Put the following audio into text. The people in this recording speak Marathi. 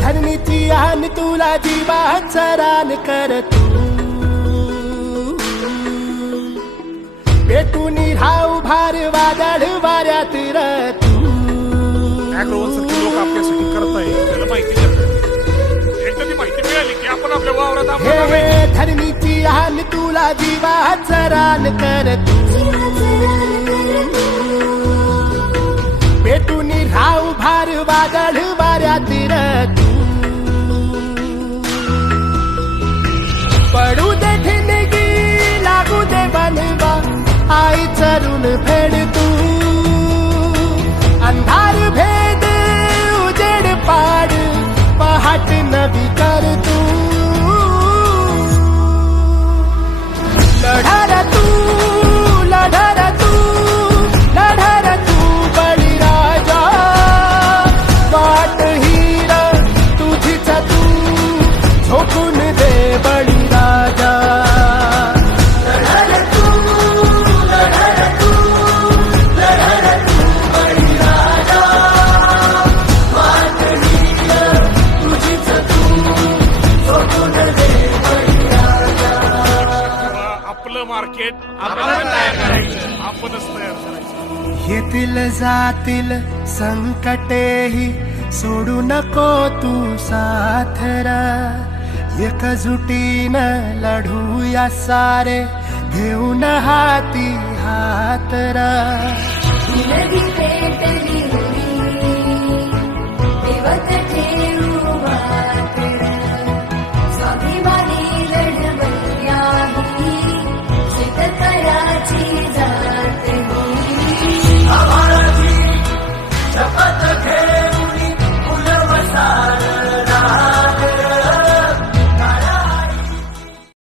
धरणीची आन तुला जीवात रान कर तू पेटून राहू भार वादळ वाऱ्यात तू लोक आपल्यासाठी करत आहे त्याला माहिती एकदा ती माहिती मिळाली की आपण आपल्या वावरात धरणीची आन तुला जीवात रान कर तू पेटून राहू भार वादळ वाऱ्यात तू पडू दे ठिणगी लागू दे बनवा आई चरून फेड तू अंधार भेद उजेड पाड पहाट नवी कर तू लढा तू लढा तू लढा तू बळीराजा वाट हीर तुझीच तू झोकून दे बळीराजा लढा तू लढा तू लढा तू बळीराजा वाट हीर तुझीच तू झोकून दे बळीराजा आपलं मार्केट आपण तयार करायचं आपणच तयार करायचं येतील जातील संकटेही सोडू नको तू साथरा एकजुटीनं लढूया सारे घेऊन हाती हातरा नदी पेटली देवत ठेवू